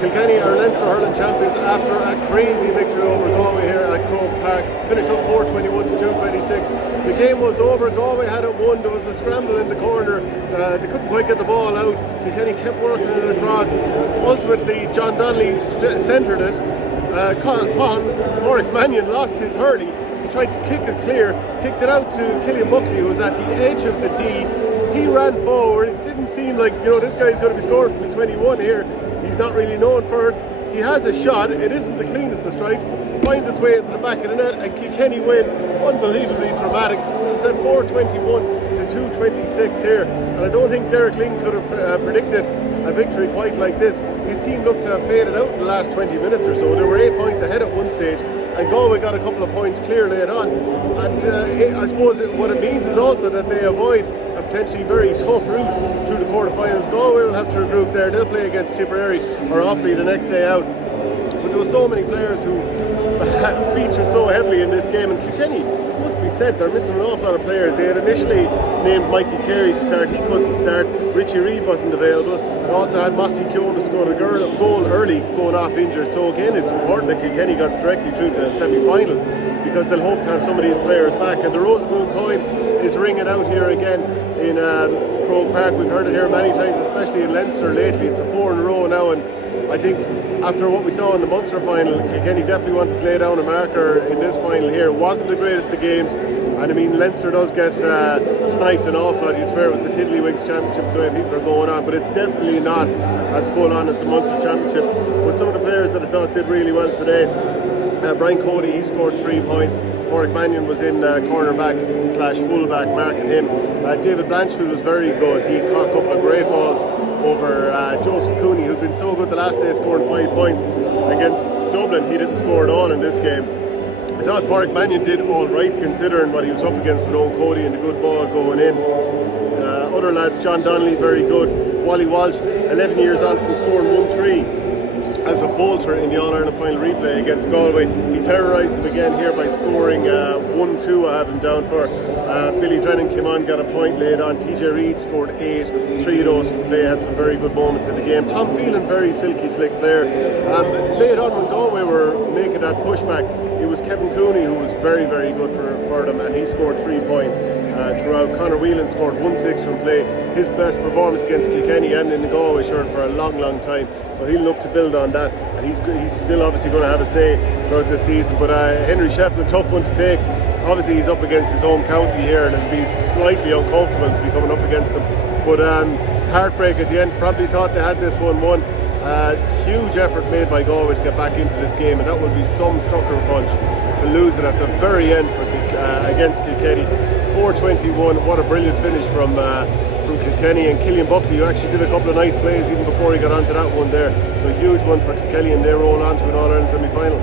Kilkenny are Leinster hurling champions after a crazy victory over Galway here at Croke Park. Finished up 4-21 to 2-26. The game was over. Galway had it won. There was a scramble in the corner. They couldn't quite get the ball out. Kilkenny kept working it across. Ultimately, John Donnelly centred it. Warwick Mannion lost his hurley. He tried to kick it clear, kicked it out to Cillian Buckley, who was at the edge of the D. He ran forward. It didn't seem like, this guy's going to be scoring from the 21 here. He's not really known for it. He has a shot. It isn't the cleanest of strikes. Finds its way into the back of the net, and Kilkenny win. Unbelievably dramatic. As I said, 4-21 to 2-26 here. And I don't think Derek Ling could have predicted a victory quite like this. His team looked to have faded out in the last 20 minutes or so. They were 8 points ahead at one stage, and Galway got a couple of points clear late on. And I suppose what it means is also that they avoid a potentially very tough route through the quarterfinals. Galway will have to regroup there. They'll play against Tipperary or Offaly the next day out. But there were so many players who featured so heavily in this game, and Kilkenny, must be said, they're missing an awful lot of players. They had initially named Mikey Carey to start. He couldn't start. Richie Reid wasn't available. They also had Mossy Keown who scored a goal early, going off injured. So again, it's important that Kilkenny got directly through to the semi-final, because they'll hope to have some of these players back. And the Rosemoon coin is ringing out here again in Croke Park. We've heard it here many times, especially in Leinster lately. It's a 4 in a row now, and I think after what we saw in the Munster final, Kilkenny definitely wanted to lay down a marker in this final here. It wasn't the greatest of games, and I mean, Leinster does get sniped an awful lot. You'd swear it was the Tiddlywinks Championship the way people are going on, but it's definitely not as full on as the Munster Championship. But some of the players that I thought did really well today, Brian Cody, he scored 3 points. Warwick Mannion was in cornerback / fullback, marking him. David Blanchfield was very good. He caught a couple of great balls over Joseph Cooney, who'd been so good the last day, scoring 5 points against Dublin. He didn't score at all in this game. I thought Warwick Mannion did all right considering what he was up against with old Cody and the good ball going in. Other lads, John Donnelly, very good. Wally Walsh, 11 years on from scoring 1-3 as a bolter in the All-Ireland final replay against Galway. He terrorised them again here by scoring 1-2, I have him down for. Billy Drennan came on, got a point laid on. TJ Reid scored 8, 3 of those from play, had some very good moments in the game. Tom Phelan, very silky slick player. Late on when Galway were making that pushback, it was Kevin Cooney who was very, very good for them, and he scored 3 points throughout. Conor Whelan scored 1-6 from play, his best performance against Kilkenny and in the Galway shirt for a long, long time. So he'll look to build on that, and he's still obviously going to have a say throughout this season. But Henry Shefflin, tough one to take. Obviously he's up against his home county here, and it'd be slightly uncomfortable to be coming up against them. But heartbreak at the end. Probably thought they had this 1-1. Huge effort made by Galway to get back into this game, and that would be some sucker punch to lose it at the very end against Kilkenny. 4-21. What a brilliant finish from Kilkenny, and Cillian Buckley, who actually did a couple of nice plays even before he got onto that one there. So a huge one for Kilkenny, and they roll on to an All-Ireland semi-final.